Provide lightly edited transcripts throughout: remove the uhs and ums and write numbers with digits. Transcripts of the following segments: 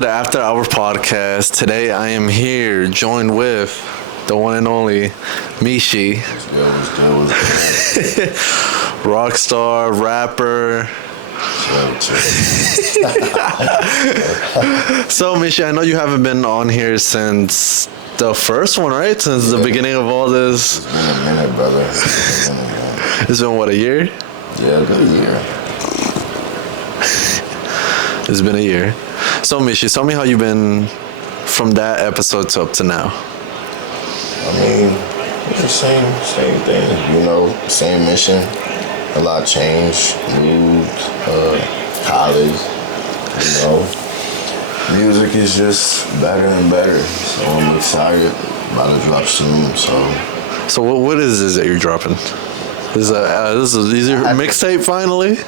The After Hour podcast. Today I am here joined with the one and only MISHI. What's good? Rockstar, rapper. So MISHI, I know you haven't been on here since the first one, right? Since the beginning of all this. It's been a minute, brother. It's been what, a year? Yeah, a good year. It's been a year. So MISHI, tell me how you've been from that episode to up to now. I mean, it's the same thing, you know, same mission. A lot changed, moved, college, you know. Music is just better and better, so I'm excited about to drop soon, So what is this that you're dropping? Is your mixtape finally?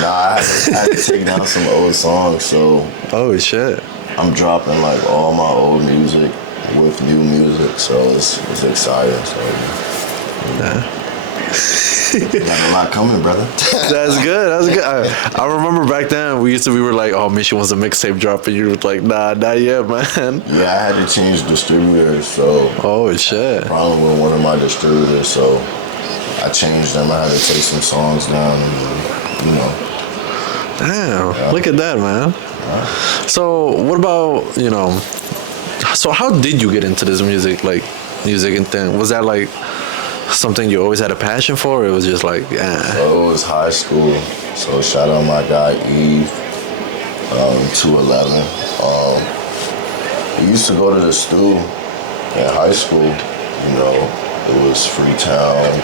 Nah, I had to take down some old songs, so. Oh shit. I'm dropping like all my old music with new music, so it's exciting. So Yeah. got a lot coming, brother. That's good. I remember back then we were like, oh, MISHI wants a mixtape drop, and you were like, nah, not yet, man. Yeah, I had to change distributors, so. Oh shit. Problem with one of my distributors, so I changed them. I had to take some songs down, and, you know. Damn, look at that, man. So what about, so how did you get into this music and thing? Was that like something you always had a passion for, or it was just like, yeah? So it was high school, so shout out my guy Eve, 211. We used to go to the stew in high school, you know, it was Freetown,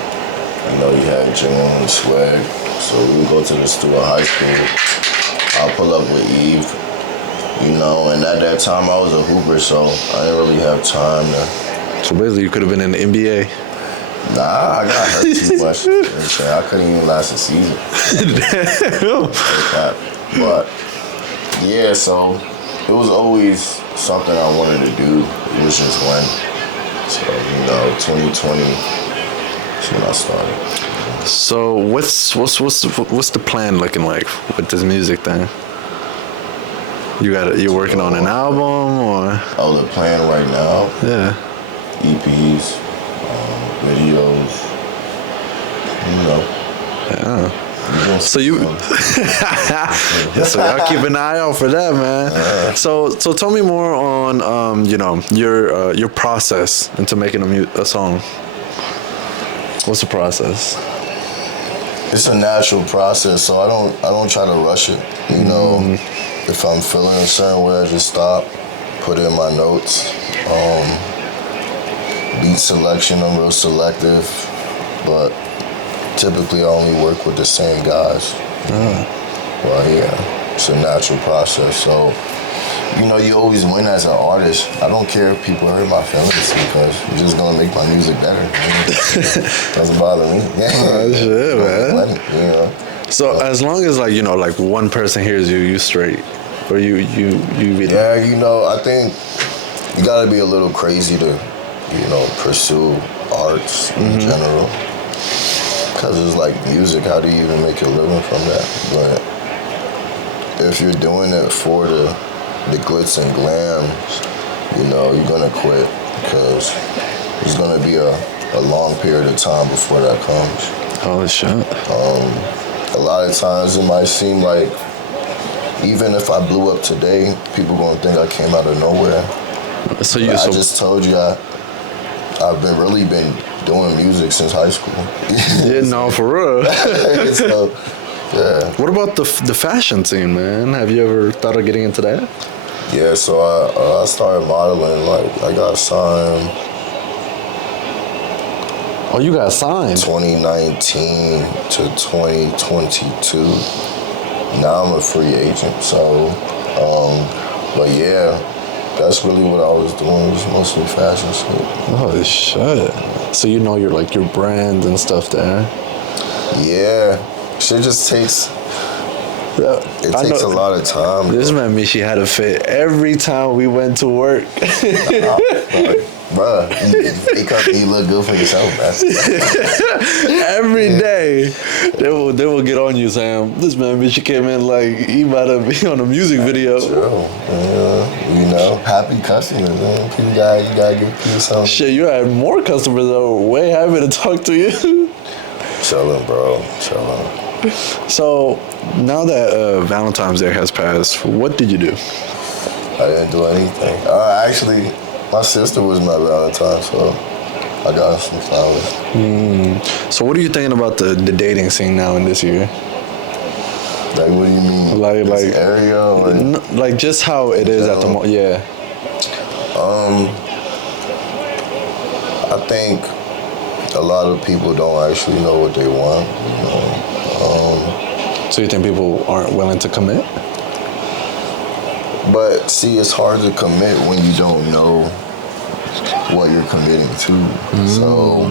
you know, you had Jim and Swag, so we would go to the stew in high school. I'll pull up with Eve, you know, and at that time I was a hooper, so I didn't really have time to. So basically you could have been in the NBA. Nah, I got hurt too much. You know what I'm saying? I couldn't even last a season. But yeah, so it was always something I wanted to do. It was just when. So, 2020 is when I started. So what's the plan looking like with this music thing? You're working on an album or? Oh, the plan right now? Yeah. EPs, videos, you know. Yeah. So so y'all keep an eye out for that, man. So tell me more on your process into making a song. What's the process? It's a natural process, so I don't try to rush it. You know, if I'm feeling a certain way, I just stop, put in my notes. Beat selection, I'm real selective, but typically I only work with the same guys. Well, yeah, it's a natural process. So, you always win as an artist. I don't care if people hurt my feelings because you're just gonna make my music better. Doesn't bother me. Oh shit, man. Money, So as long as like one person hears you straight, or you. Yeah, I think you gotta be a little crazy to, pursue arts in general. Because it's like music, how do you even make a living from that? But if you're doing it for the glitz and glam, you're gonna quit because it's gonna be a long period of time before that comes. Oh shit. A lot of times it might seem like even if I blew up today, people gonna think I came out of nowhere. I just told you I've really been doing music since high school. Yeah, no, for real. So, yeah. What about the fashion scene, man? Have you ever thought of getting into that? Yeah, so I started modeling. Like I got signed. Oh, you got signed. 2019 to 2022. Now I'm a free agent. So, but yeah. That's really what I was doing. It was mostly fashion shit. Oh shit! So your brand and stuff there. Yeah, shit just takes. It takes a lot of time. This man MISHI had a fit every time we went to work. Bruh, you wake up and you look good for yourself, man. Every day, they will get on you, Sam. This man, bitch, came in like he about to be on a music video. True. You know, happy customers, man. You gotta give people something. Shit, you had more customers that were way happy to talk to you. Chilling, bro. Chilling. So now that Valentine's Day has passed, what did you do? I didn't do anything. Actually, my sister was my Valentine, so I got her some flowers. So what are you thinking about the dating scene now in this year? Like, what do you mean? Like area or like just how it is at the moment? Yeah. I think a lot of people don't actually know what they want. You know? So you think people aren't willing to commit? But see, it's hard to commit when you don't know what you're committing to. So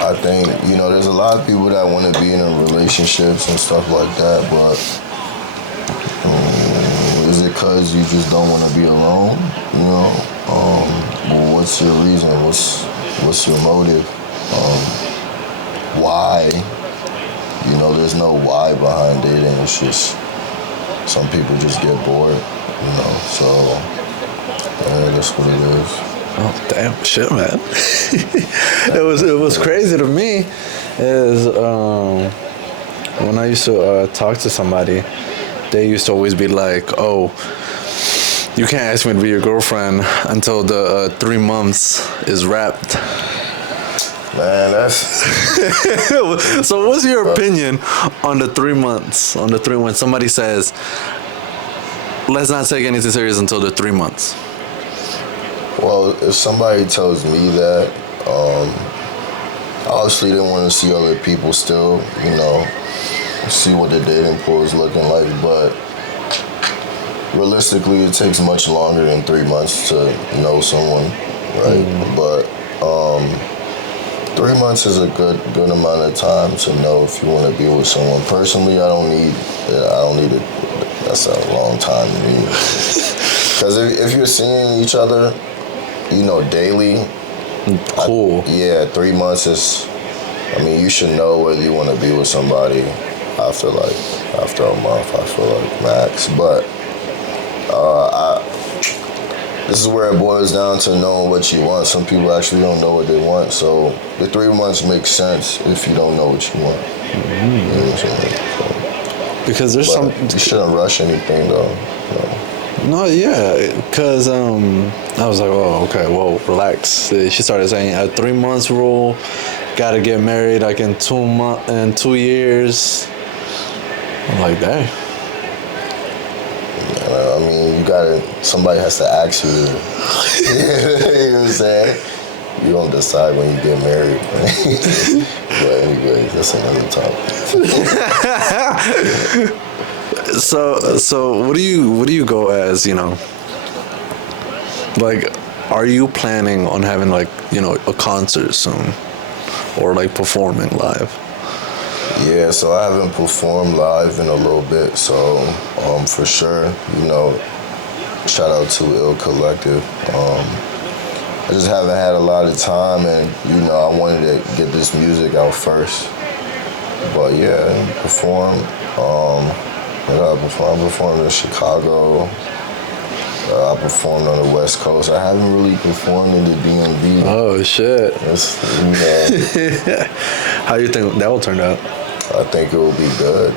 I think, you know, there's a lot of people that want to be in relationships and stuff like that, but is it because you just don't want to be alone? You know, well, what's your reason? What's your motive? Why? You know, there's no why behind dating. It's just some people just get bored. You know, so yeah, that's what it is. Oh damn, shit, man! it was crazy to me. Is when I used to talk to somebody, they used to always be like, "Oh, you can't ask me to be your girlfriend until the 3 months is wrapped." Man, that's So what's your opinion on the 3 months? On the when somebody says, let's not take anything serious until the 3 months. well, if somebody tells me that, obviously they want to see other people still, you know, see what the dating pool is looking like, but realistically it takes much longer than 3 months to know someone, right? But 3 months is a good amount of time to know if you want to be with someone. Personally, I don't need it. That's a long time to me. Because if you're seeing each other, you know, daily, Cool. 3 months is. I mean, you should know whether you want to be with somebody after a month. I feel like max, but this is where it boils down to knowing what you want. Some people actually don't know what they want, so the 3 months makes sense if you don't know what you want. You know what I'm saying? So, Because there's some. you shouldn't rush anything, though. No, yeah, because I was like, oh, okay, well, relax. She started saying a 3 months rule, gotta get married like in 2 years. I'm like, dang. I mean, somebody has to ask you. You know what I'm saying? You don't decide when you get married. But anyway, that's another topic. So what do you go as, you know? Like, are you planning on having like, you know, a concert soon, or like performing live? Yeah, so I haven't performed live in a little bit, so for sure, you know, shout out to Ill Collective. I just haven't had a lot of time, and you know, I wanted to get this music out first. But yeah, perform. I performed in Chicago. I performed on the West Coast. I haven't really performed in the DMV. Oh shit! You know, How you think that will turn out? I think it will be good.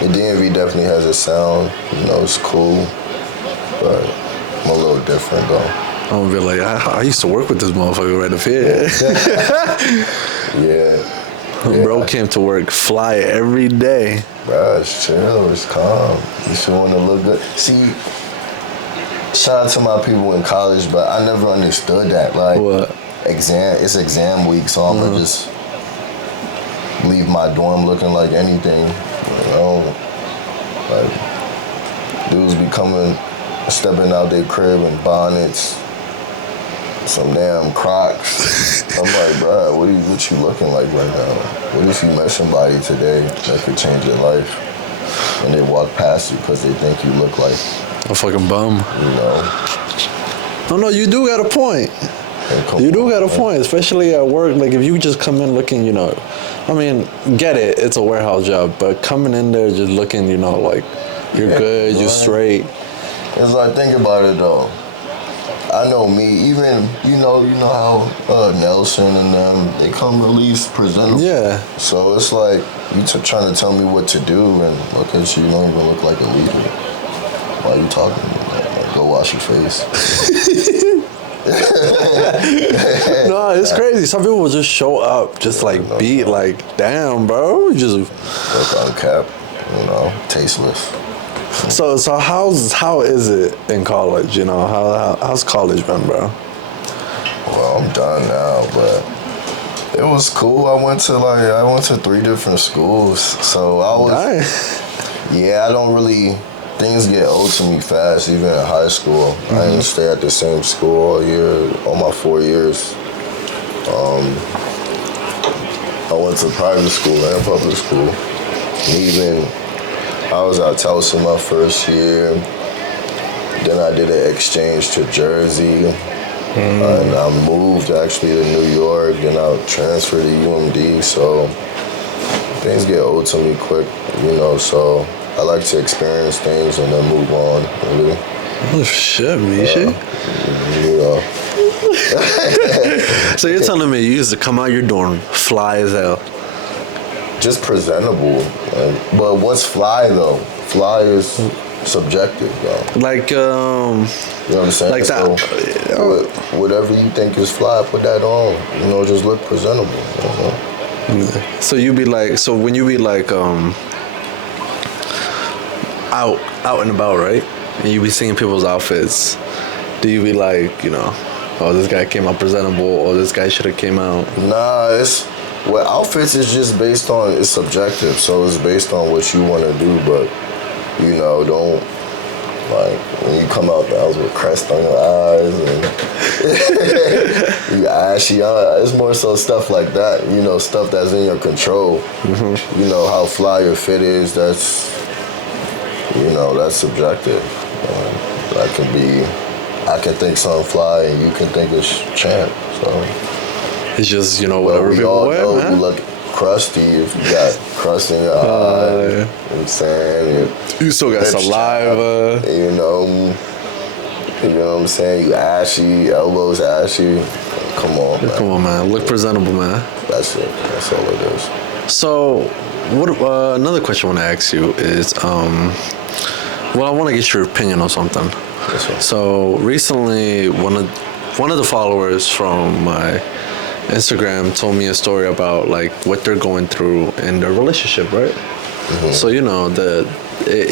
The DMV definitely has a sound. You know, it's cool, but I'm a little different though. I'm gonna be like, I used to work with this motherfucker right up here. Yeah. Bro came to work fly every day. Bruh, it's chill, it's calm. You should want to look good. See, shout out to my people in college, but I never understood that. Like, What? it's exam week, so I'm gonna just leave my dorm looking like anything. You know, like dudes be stepping out their crib in bonnets, some damn Crocs. I'm like, bruh, what you looking like right now? What if you met somebody today that could change your life, and they walk past you because they think you look like A fucking bum. You know, No, you do got a point. You do got a point, especially at work. Like if you just come in looking, I mean, get it, it's a warehouse job, but coming in there just looking, like you're good, you're straight. It's like, think about it though. I know me, even, you know how Nelson and them, they come at least presentable. Yeah. So it's like, you trying to tell me what to do, and look at you don't even look like a leader. Why are you talking to me? Like, go wash your face. No, it's crazy. Some people will just show up, just like beat, like, damn, bro. Just look uncapped, tasteless. So how is it in college? How's college been, bro? Well, I'm done now, but it was cool. I went to 3 different schools, so I was. Nice. Yeah, I don't really. Things get old to me fast, even in high school. Mm-hmm. I didn't stay at the same school all my 4 years. I went to private school and public school. And even I was at Tulsa my first year. Then I did an exchange to Jersey. And I moved actually to New York. Then I transferred to UMD. So things get old to me quick, so I like to experience things and then move on, really. Oh, shit, MISHI. So you're telling me you used to come out your dorm, fly as hell? Just presentable. But what's fly, though? Fly is subjective, though. Like, you know what I'm saying? Like that. So, whatever you think is fly, put that on. Just look presentable. So you be like, so when you be like, out and about, right? And you be seeing people's outfits. Do you be like, oh, this guy came out presentable, or this guy should have came out? Nah, outfits is just based on, it's subjective, so it's based on what you want to do, but, don't, like, when you come out the house with crest on your eyes and you ashy, it's more so stuff like that, stuff that's in your control. Mm-hmm. How fly your fit is, that's subjective. I can think something fly and you can think it's champ, so. It's just, whatever people wear, man. You look crusty if you got crust in your eye. Yeah. You know what I'm saying? You still got saliva. You know what I'm saying? You ashy, elbows ashy. Come on, man. Come on, man. Look presentable, man. That's it. That's all it is. So, what? Another question I want to ask you is, I want to get your opinion on something. So recently, one of the followers from my Instagram told me a story about like what they're going through in their relationship, right? Mm-hmm. So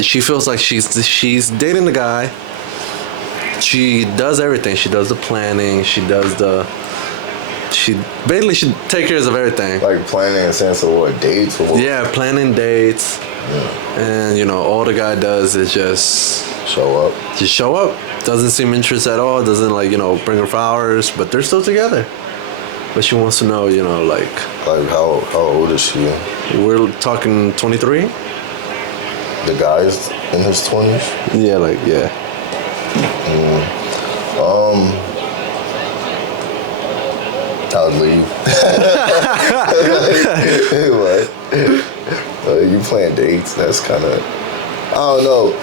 she feels like she's dating the guy. She does everything. She does the planning. She basically take care of everything. Like planning in the sense of what, dates or what? Yeah, planning dates. Yeah. And all the guy does is just show up. Just show up. Doesn't seem interested at all. Doesn't bring her flowers. But they're still together. But she wants to know, like how old is she? We're talking 23. The guy's in his 20s. Yeah, yeah. I'd leave. What? You playing dates? That's kind of. I don't know.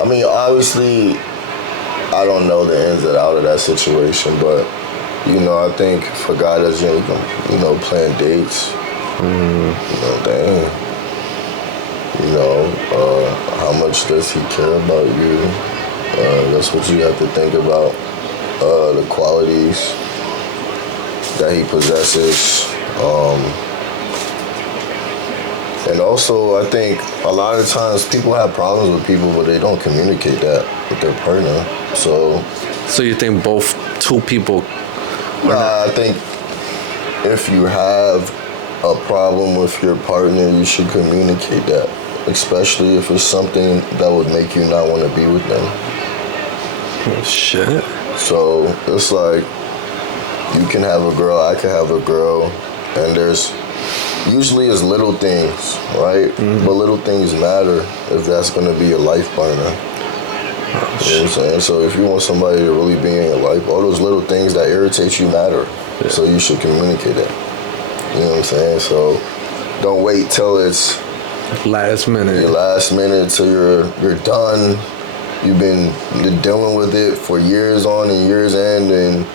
I mean, obviously, I don't know the ins and outs of that situation, but I think for a guy that's playing dates, dang. How much does he care about you? That's what you have to think about. The qualities that he possesses. And also, I think a lot of times people have problems with people, but they don't communicate that with their partner. So you think two people? I think if you have a problem with your partner, you should communicate that, especially if it's something that would make you not want to be with them. Oh, shit. So it's like you can have a girl, I can have a girl, and there's usually it's little things, right? Mm-hmm. But little things matter if that's going to be your life partner. You know what I'm saying? So if you want somebody to really be in your life, all those little things that irritate you matter. Yeah. So you should communicate that. You know what I'm saying? So don't wait till it's Last minute. your last minute till you're done. You've been dealing with it for years on and years end, and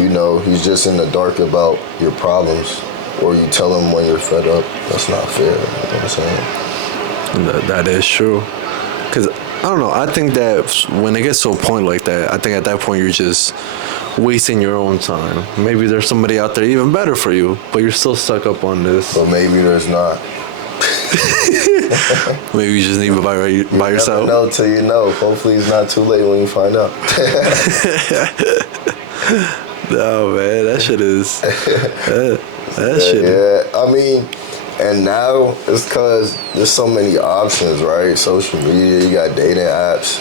you know he's just in the dark about your problems, or you tell him when you're fed up. That's not fair. You know what I'm saying? That is true. Because, I don't know, I think that when it gets to a point like that, I think at that point you're just wasting your own time. Maybe there's somebody out there even better for you, but you're still stuck up on this. But maybe there's not. Maybe you just need to by yourself. Never know till you know. Hopefully it's not too late when you find out. No, man, that shit is... that shit. Yeah, I mean, and now it's because there's so many options, right? Social media, you got dating apps.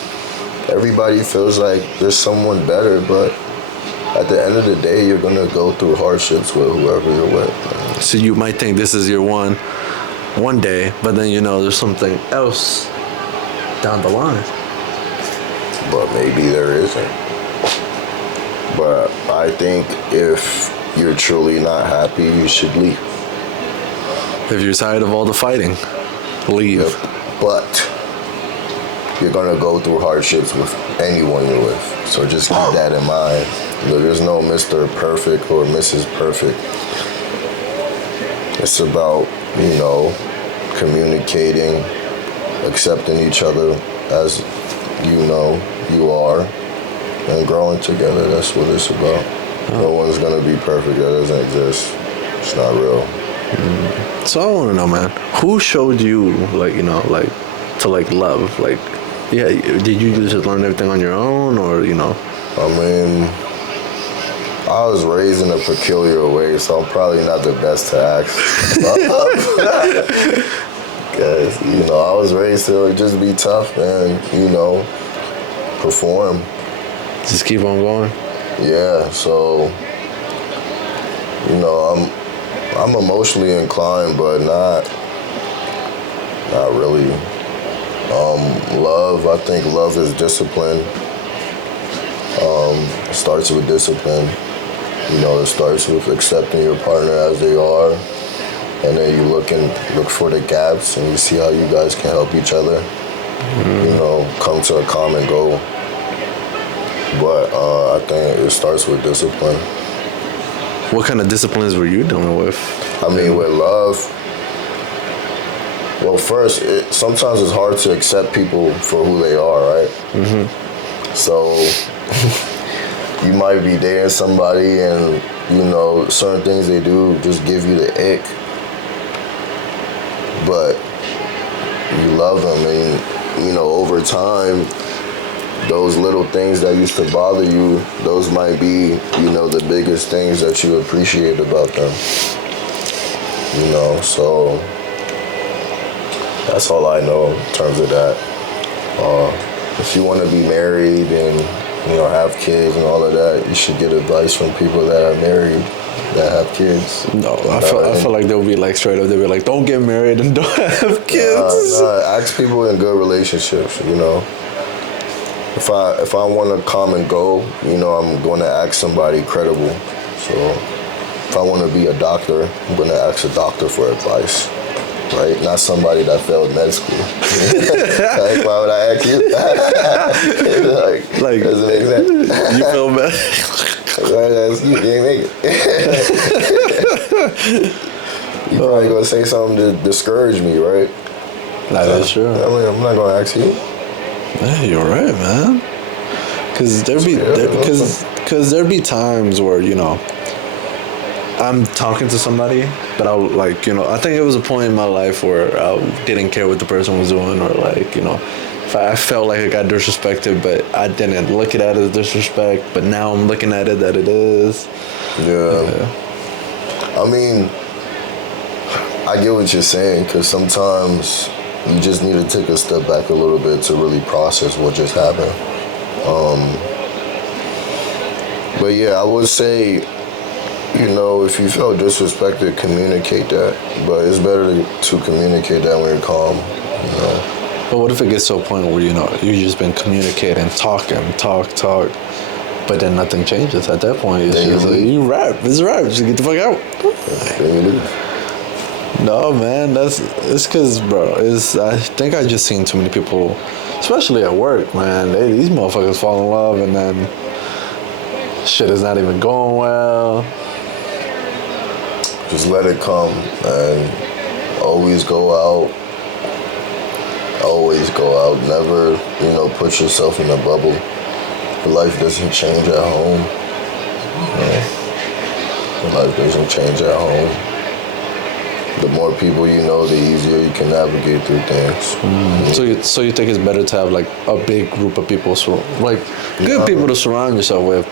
Everybody feels like there's someone better, but at the end of the day, you're gonna go through hardships with whoever you're with. Man. So you might think this is your one day, but then you know there's something else down the line. But maybe there isn't. But I think if you're truly not happy, you should leave. If you're tired of all the fighting, leave. Yep. But you're gonna go through hardships with anyone you're with. So just keep that in mind. You know, there's no Mr. Perfect or Mrs. Perfect. It's about, you know, communicating, accepting each other as you know you are, and growing together. That's what it's about. No one's gonna be perfect. That doesn't exist. It's not real. So I want to know, man, who showed you, like, you know, like, to, like, love? Like, yeah, did you just learn everything on your own, or, you know? I mean, I was raised in a peculiar way, so I'm probably not the best to ask. Because, you know, I was raised to just be tough and, you know, perform. Just keep on going? Yeah, so, you know, I'm emotionally inclined, but not really. Love, I think love is discipline. It starts with discipline. You know, it starts with accepting your partner as they are, and then you look for the gaps, and you see how you guys can help each other. You know, come to a common goal. But I think it starts with discipline. What kind of disciplines were you dealing with? I mean, with love, well, first, sometimes it's hard to accept people for who they are, right? Mm-hmm. So you might be dating somebody and, you know, certain things they do just give you the ick. But you love them, and, you know, over time, those little things that used to bother you, those might be, you know, the biggest things that you appreciate about them. You know, so that's all I know in terms of that. If you want to be married and, you know, have kids and all of that, you should get advice from people that are married, that have kids. No, I feel like they'll be like straight up, they'll be like, don't get married and don't have kids. Ask people in good relationships, you know. If I want a common goal, you know, I'm going to ask somebody credible. So if I want to be a doctor, I'm going to ask a doctor for advice, right? Not somebody that failed med school. Like, why would I ask you? like doesn't make sense. You feel bad? You didn't make it. You probably going to say something to discourage me, right? That's true. I mean, I'm not going to ask you. Yeah, you're right, man. Cause there'd be times where, you know, I'm talking to somebody, but I'll, like, you know, I think it was a point in my life where I didn't care what the person was doing, or, like, you know, if I felt like I got disrespected, but I didn't look at it as disrespect, but now I'm looking at it that it is. Yeah. I mean, I get what you're saying, because sometimes you just need to take a step back a little bit to really process what just happened. But yeah, I would say, you know, if you felt disrespected, communicate that. But it's better to communicate that when you're calm, you know. But what if it gets to a point where, you know, you've just been communicating, talk, but then nothing changes? At that point, it's just like, you rap. It's rap. Just get the fuck out. No, man, it's because, bro, I think I just seen too many people, especially at work, man. These motherfuckers fall in love and then shit is not even going well. Just let it come and always go out. Always go out. Never, you know, put yourself in a bubble. Life doesn't change at home. Life doesn't change at home. The more people you know, the easier you can navigate through things. So you think it's better to have like a big group of people, good people to surround yourself with?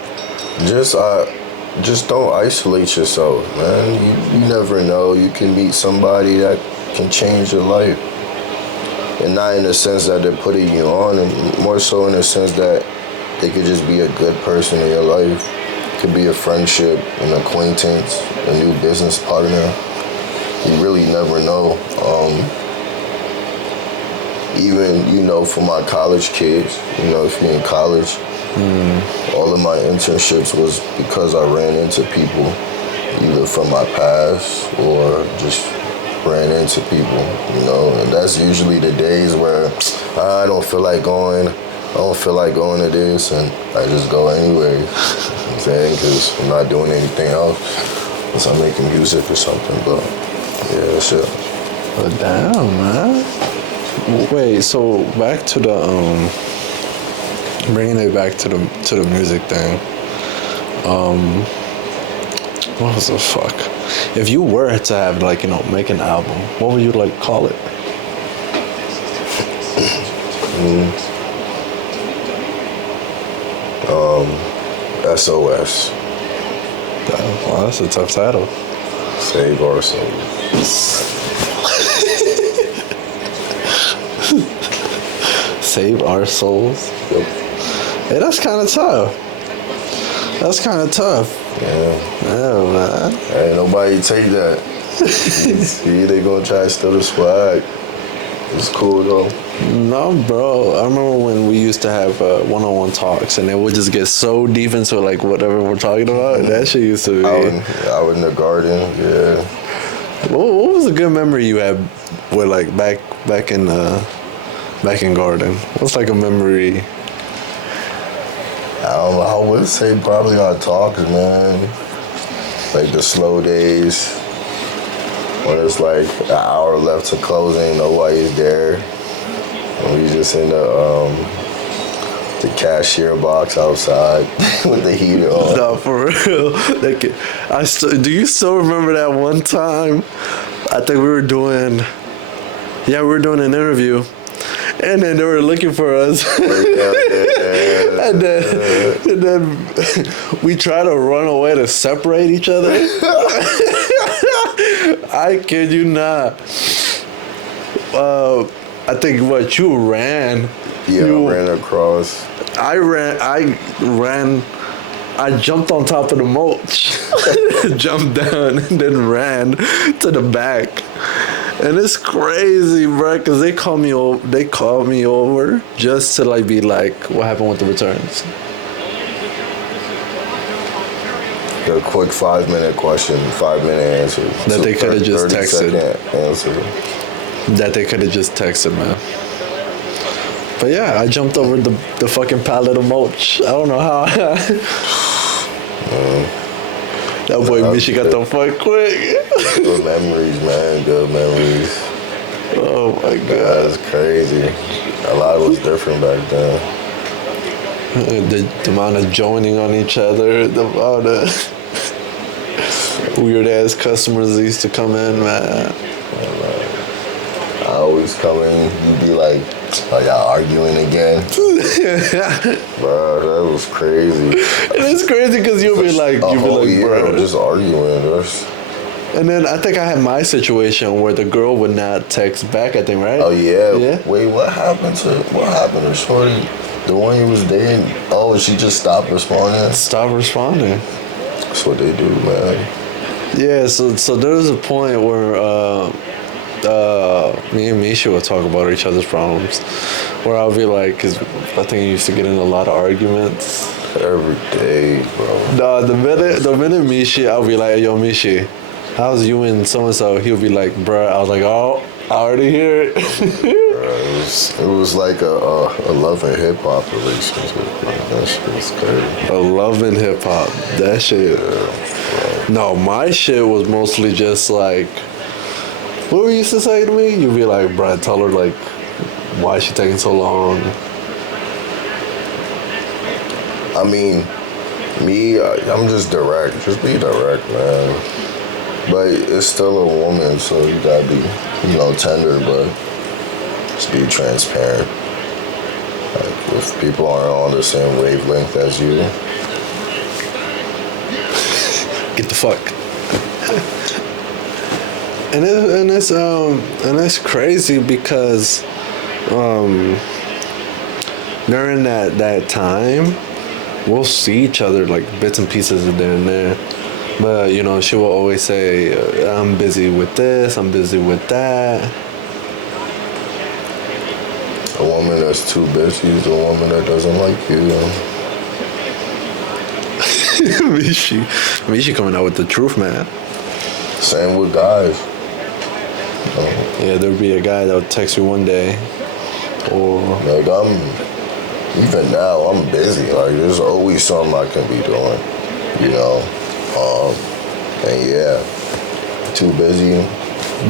Just don't isolate yourself, man. You never know. You can meet somebody that can change your life. And not in the sense that they're putting you on, and more so in the sense that they could just be a good person in your life. It could be a friendship, an acquaintance, a new business partner. You really never know. Even, you know, for my college kids, you know, if you're in college, all of my internships was because I ran into people, either from my past or just ran into people, you know. And that's usually the days where I don't feel like going. I don't feel like going to this, and I just go anyway. You know what I'm saying? Because I'm not doing anything else unless I'm making music or something. But yeah, that's it. But damn, man. Wait, so back to the bringing it back to the music thing. What was the fuck? If you were to have, like, you know, make an album, what would you like call it? SOS. Well, that's a tough title. Save our souls. Save our souls. Yep. Hey, that's kind of tough. That's kind of tough. Yeah. Yeah, man. Ain't nobody take that. See, they gonna try to steal the swag. It's cool though. No, bro. I remember when we used to have one-on-one talks, and then we'd just get so deep into like whatever we're talking about. That shit used to be. Out in the garden, yeah. What was a good memory you had with like back in garden? What's like a memory? I don't know. I would say probably our talks, man. Like the slow days. When it's like an hour left to closing, nobody's there. And we just in the cashier box outside with the heater on. No, for real. Do you still remember that one time? I think we were doing an interview, and then they were looking for us. and then we tried to run away to separate each other. I kid you not. I think you ran. Yeah, I ran across. I jumped on top of the mulch, jumped down, and then ran to the back. And it's crazy, bro, because they called me over just to like be like, what happened with the returns? A quick 5-minute question, 5-minute answer. That they could have just 30 texted. Answer. That they could have just texted, man. But yeah, I jumped over the fucking pallet of mulch. I don't know how. That boy MISHI got the fuck quick. Good memories, man. Good memories. Oh my god. That's crazy. A lot was different back then. The amount of joining on each other, the amount of weird ass customers that used to come in, man. I always come in, you'd be like, are y'all arguing again? Bro, that was crazy. And it's crazy because you'll be like, bro, just arguing. And then I think I had my situation where the girl would not text back, I think, right? Oh yeah. Yeah. Wait, what happened to Shorty? The one you was dating? Oh, she just stopped responding? Stop responding. That's what they do, man. Yeah, so there was a point where me and Misha will talk about each other's problems. Where I'll be like, cause I think you used to get in a lot of arguments. Every day, bro. Nah, the minute Mishi, I'll be like, yo, Mishi, how's you and so and so? He'll be like, bruh. I was like, oh, I already hear it. It was like a love and hip hop relationship. Man. That shit was crazy. A love and hip hop. That shit. No, my shit was mostly just like, what we used to say to me? You'd be like, bruh, tell her like, why is she taking so long? I mean, I'm just direct. Just be direct, man. But it's still a woman, so you gotta be, tender, but just be transparent. Like, if people aren't on the same wavelength as you, Get the fuck. And it's crazy because during that time we'll see each other like bits and pieces of there and there, but she will always say, I'm busy with this, I'm busy with that. a woman that's too busy is a woman that doesn't like you. Mishi coming out with the truth, man. Same with guys. Yeah, there'll be a guy that would text you one day, or Like even now, I'm busy. Like there's always something I can be doing, and yeah, too busy.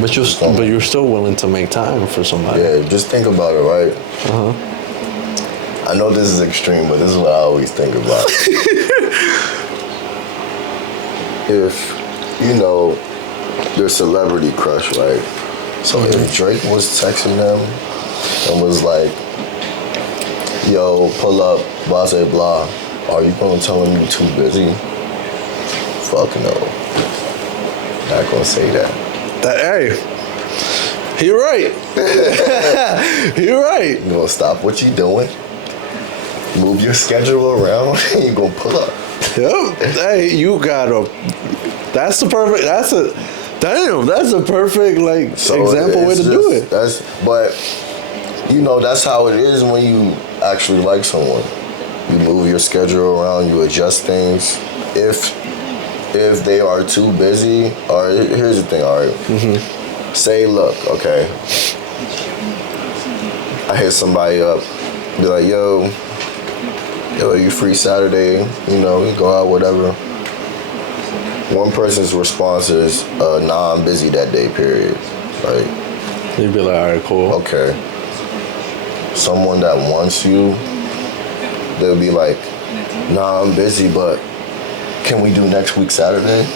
but you're still willing to make time for somebody. Yeah, just think about it, right? I know this is extreme, but this is what I always think about. If their celebrity crush, right? So if Drake was texting them and was like, yo, pull up, blah, blah, blah, are you gonna tell him you're too busy? Fuck no. Not gonna say that. Hey, you're right. You're right. You gonna stop what you doing, move your schedule around, and you gonna pull up. Yep. Hey, you gotta. That's a perfect like example way to do it. That's how it is when you actually like someone. You move your schedule around, you adjust things. If they are too busy, or here's the thing, all right. Say, look, okay. I hit somebody up, be like, yo, you free Saturday? We go out, whatever. One person's response is, nah, I'm busy that day, period. Right? You'd be like, all right, cool. Okay. Someone that wants you, they'll be like, nah, I'm busy, but can we do next week Saturday?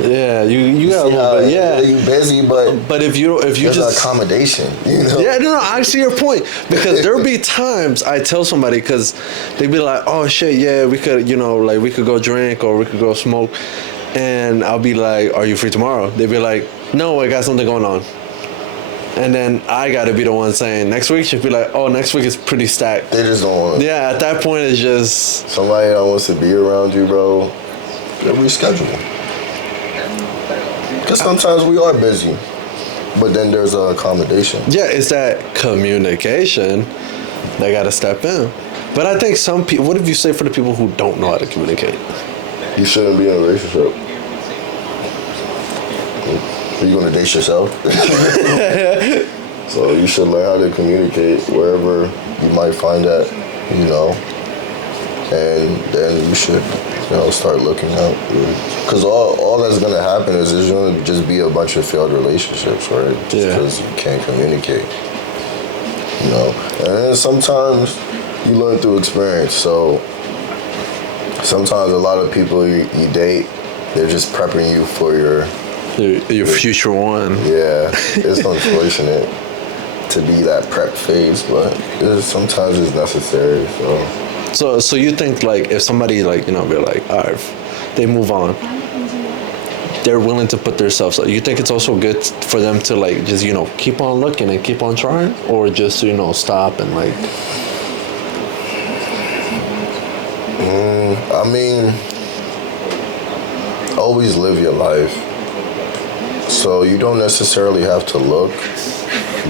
Yeah, you got a little bit. Yeah, you busy, but if you there's just an accommodation, Yeah, no, I see your point, because there'll be times I tell somebody, because they be like, oh shit, yeah, we could, like we could go drink or we could go smoke, and I'll be like, are you free tomorrow? They'd be like, no, I got something going on. And then I gotta be the one saying next week. She'll be like, oh, next week is pretty stacked. They just don't want. Yeah, at that point it's just somebody that wants to be around you, bro. They'll reschedule. Because sometimes we are busy, but then there's an accommodation. Yeah, it's that communication that gotta step in. But I think some people. What if you say for the people who don't know how to communicate? You shouldn't be in a relationship. Are you gonna date yourself? So you should learn how to communicate wherever you might find that, and then you should, start looking out. Because all that's gonna happen is there's gonna just be a bunch of failed relationships, right? Just because you can't communicate. And then sometimes you learn through experience. So sometimes a lot of people you date, they're just prepping you for your future one. Yeah, it's unfortunate to be that prep phase, but sometimes it's necessary. So you think like if somebody like be like, all right, they move on, they're willing to put themselves up. You think it's also good for them to like just keep on looking and keep on trying, or just stop and like. I mean, always live your life. So you don't necessarily have to look,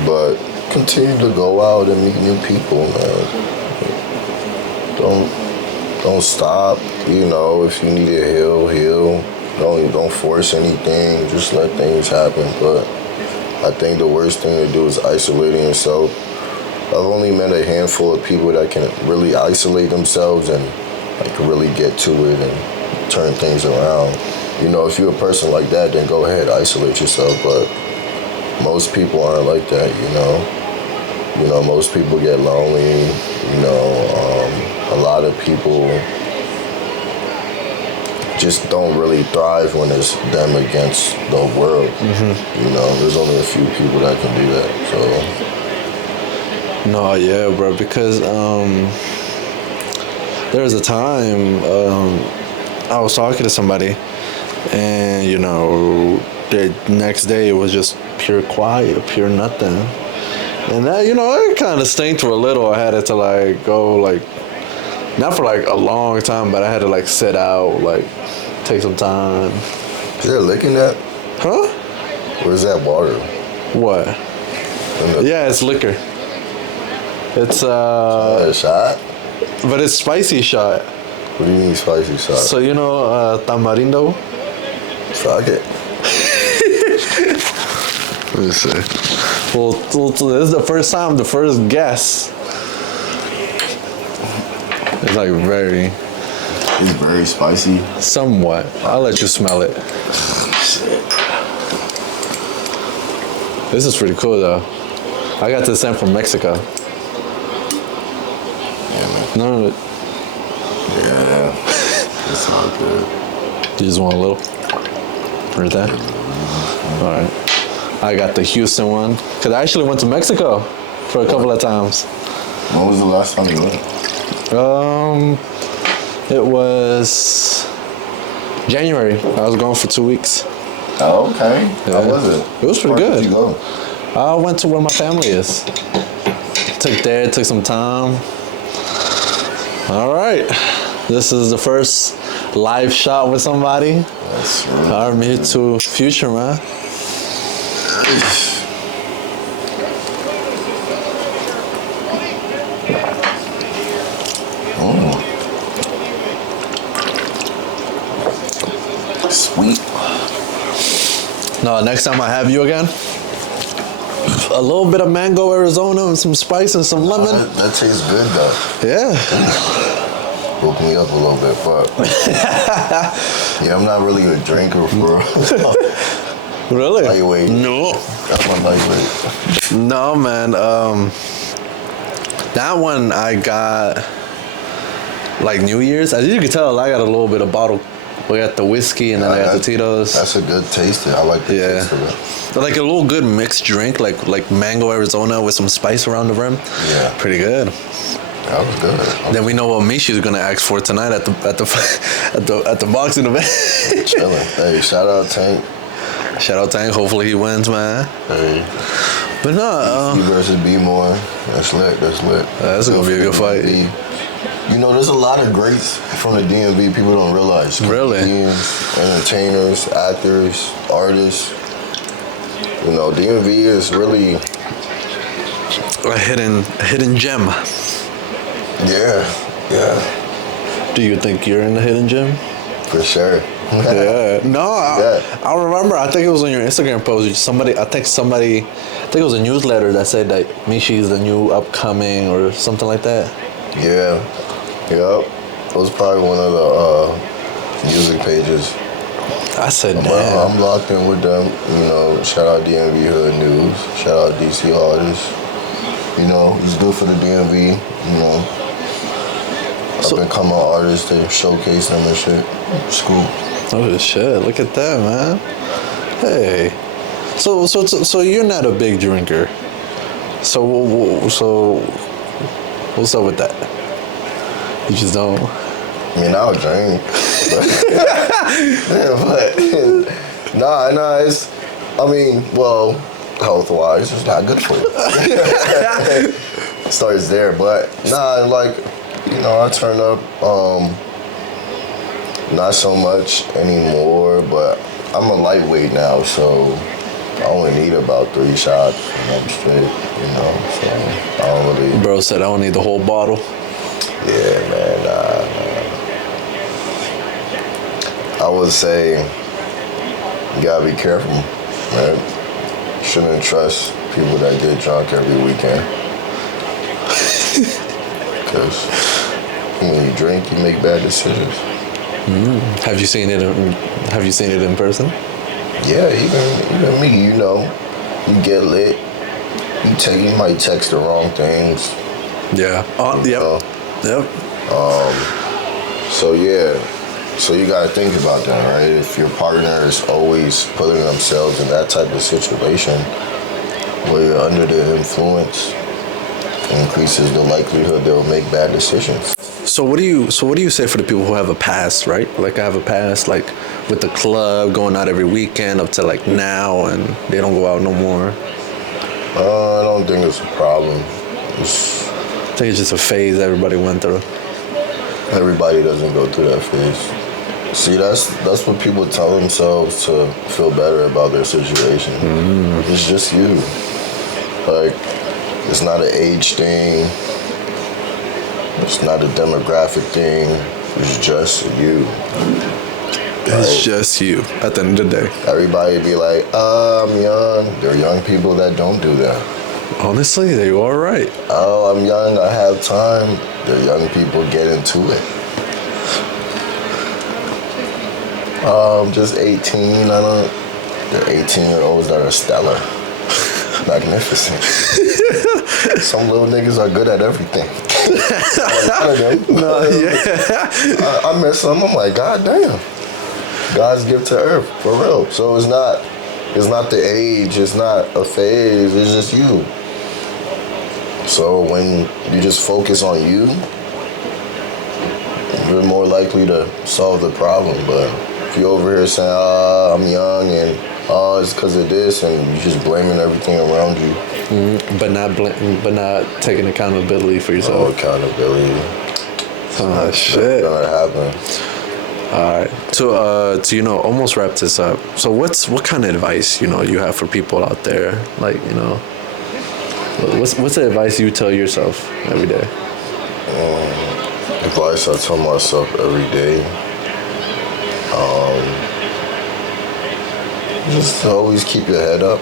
but continue to go out and meet new people, man. Don't stop. You know, if you need to heal. Don't force anything. Just let things happen. But I think the worst thing to do is isolating yourself. I've only met a handful of people that can really isolate themselves and like really get to it and turn things around. You know, if you're a person like that, then go ahead, isolate yourself. But most people aren't like that, you know. You know, most people get lonely. You know, a lot of people just don't really thrive when it's them against the world. Mm-hmm. You know, there's only a few people that can do that. So. No, yeah, bro. Because there was a time I was talking to somebody, and you know, the next day it was just pure quiet, pure nothing, and that, you know, it kind of stinked for a little. I had to like go like, not for like a long time, but I had to like sit out, like take some time. Is there liquor in that? Huh? Where's that water? What? Yeah, it's liquor. It's a shot? But it's spicy shot. What do you mean spicy shot? So you know tamarindo? Fuck it. Let me see. Well, this is the first time, the first guess. It's like very... It's very spicy. Somewhat. I'll let you smell it. Shit. This is pretty cool though. I got this in from Mexico. Yeah, man. No. Yeah. It's all good. You just want a little? Or that? All right. I got the Houston one. Because I actually went to Mexico for a couple of times. When was the last time you went? It was January. I was gone for 2 weeks. Oh, okay. Yeah. How was it? It was pretty Where good. Did you go? I went to where my family is. Took some time. All right. This is the first live shot with somebody. That's right. I'm here to Future, man. Sweet. No, next time I have you again, a little bit of mango Arizona and some spice and some lemon. That tastes good though. Yeah. Woke me up a little bit, but yeah, I'm not really a drinker for Really? lightweight. No. That's my lightweight. No, man. That one I got like New Year's. As you can tell, I got a little bit of bottle. We got the whiskey and then I got the Tito's. That's a good taste. I like the taste of it. Like a little good mixed drink, like mango Arizona with some spice around the rim. Yeah. Pretty good. That was good. Then we know what MISHI is gonna ask for tonight at the boxing event. Chilling. Hey, shout out Tank. Shout out Tank. Hopefully he wins, man. Hey. But no. B versus B more. That's lit. That's gonna be a good fight. You know, there's a lot of greats from the DMV people don't realize. Really? Comedians, entertainers, actors, artists. You know, DMV is really A hidden gem. Yeah. Do you think you're in the hidden gem? For sure. Yeah. No, I remember. I think it was on your Instagram post. I think it was a newsletter that said that MISHI is the new upcoming or something like that. Yeah. Yep. It was probably one of the music pages. I said, But damn. I'm locked in with them. You know, shout out DMV Hood News. Shout out DC Artists. You know, it's good for the DMV. You know, up and coming artists, they showcase them and shit. It's cool. Oh shit! Look at that, man. Hey, so you're not a big drinker. So what's up with that? You just don't. I mean, I'll drink. But nah, it's. I mean, well, health-wise, it's not good for you. Starts there, but nah, like, you know, I turn up. Not so much anymore, but I'm a lightweight now, so I only need about 3 shots and I'm straight, you know. So I don't really. Bro said I don't need the whole bottle. Yeah, man. Nah. I would say you gotta be careful, man. Shouldn't trust people that get drunk every weekend. Because when you drink, you make bad decisions. Have you seen it? Have you seen it in person? Yeah, even me, you know, you get lit, you might text the wrong things. Yeah. Oh, yep. Yep. So yeah, so you gotta think about that, right? If your partner is always putting themselves in that type of situation where you're under the influence, increases the likelihood they'll make bad decisions. So what do you say for the people who have a past, right? Like I have a past, like with the club, going out every weekend up to like now, and they don't go out no more. I don't think it's a problem. I think it's just a phase everybody went through. Everybody doesn't go through that phase. See, that's what people tell themselves to feel better about their situation. It's just you. Like, it's not an age thing. It's not a demographic thing. It's just you. It's just you at the end of the day. Everybody be like, I'm young. There are young people that don't do that. Honestly, you are right. Oh, I'm young, I have time. There are young people get into it. I'm just 18. There are 18-year-olds that are stellar. Magnificent. Some little niggas are good at everything. I met some, I'm like, God damn. God's gift to earth, for real. So it's not the age, it's not a phase, it's just you. So when you just focus on you, you're more likely to solve the problem. But if you're over here saying, I'm young and it's because of this, and you're just blaming everything around you. But not taking accountability for yourself. No accountability. Oh, shit. That's gonna happen. All right. To almost wrap this up. So what kind of advice, you have for people out there? Like, what's the advice you tell yourself every day? Advice I tell myself every day. Just to always keep your head up.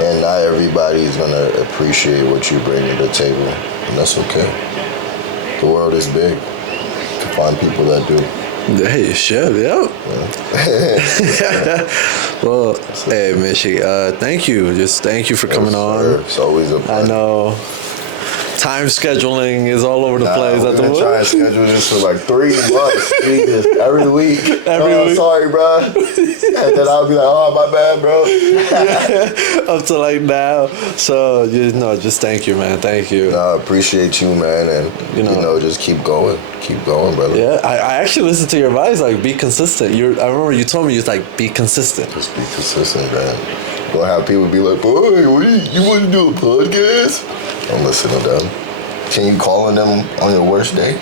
And not everybody is gonna appreciate what you bring to the table, and that's okay. The world is big. You can find people that do. Hey, shit, yeah. Well, hey, Mishi, thank you. Just thank you for coming on. It's always a pleasure. I know time scheduling is all over the place at the moment. We've been trying to schedule this for like 3 months. Jesus, every week. Every week. Sorry, bro. And then I'll be like, oh, my bad, bro. Yeah, up to like now. So, just thank you, man. Thank you. I appreciate you, man. And, just keep going. Keep going, brother. Yeah, I actually listened to your advice, like, be consistent. I remember you told me, you was like, be consistent. Just be consistent, man. You're going to have people be like, boy, you want to do a podcast? Don't listen to them. Can you call on them on your worst day?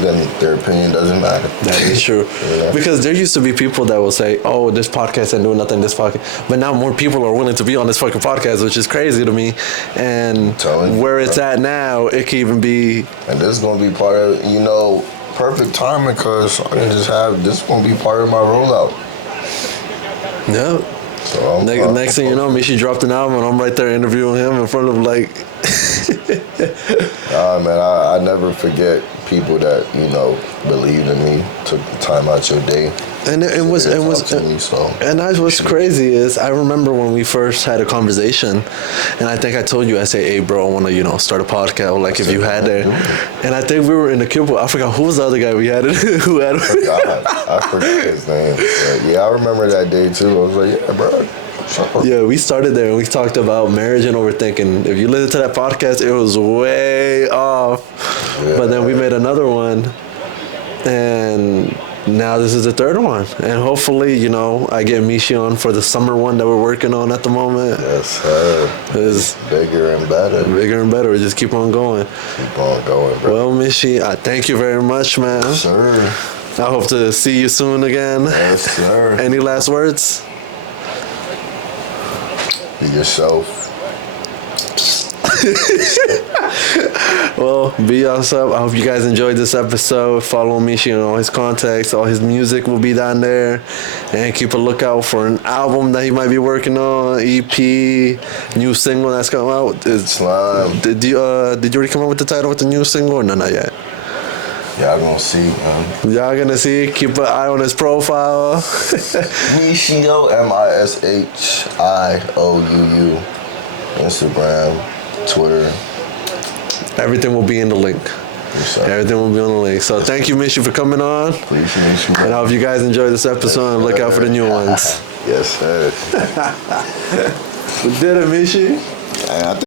Then their opinion doesn't matter. That is true. Yeah. Because there used to be people that will say, oh, this podcast ain't doing nothing, this podcast. But now more people are willing to be on this fucking podcast, which is crazy to me. And where it's at now, it can even be... And this is going to be part of, perfect timing, because I can just have, this is going to be part of my rollout. Yeah. So next thing you know, Mishi dropped an album and I'm right there interviewing him in front of like... man, I never forget people that, believed in me, took the time out your day. And that's what's crazy is I remember when we first had a conversation, and I think I told you, I say, hey bro, I want to start a podcast, like if you had there. And I think we were in the cubicle. I forgot who was the other guy we had who had. I forgot his name. Yeah, I remember that day too. I was like, yeah, bro. Yeah, we started there and we talked about marriage and overthinking. If you listen to that podcast, it was way off. Yeah. But then we made another one, and now this is the third one. And hopefully, I get Mishi on for the summer one that we're working on at the moment. Yes, sir. It's bigger and better. Bigger and better. We just keep on going. Keep on going, bro. Well, Mishi, I thank you very much, man. Sir. I hope to see you soon again. Yes, sir. Any last words? Be yourself. Well, be yourself. I hope you guys enjoyed this episode. Follow Mishi on all his contacts. All his music will be down there. And keep a lookout for an album that he might be working on, EP, new single that's coming out. Slime. Did you already come up with the title with the new single or no, not yet? Y'all gonna see, man. Y'all gonna see. Keep an eye on his profile. MISHIOU, MISHIOUU. Instagram, Twitter. Everything will be in the link. Yes, Everything will be on the link. So thank you, Mishi, for coming on. Appreciate you. And I hope you guys enjoyed this episode and look out for the new ones. Yes, sir. We did it, Mishi. I think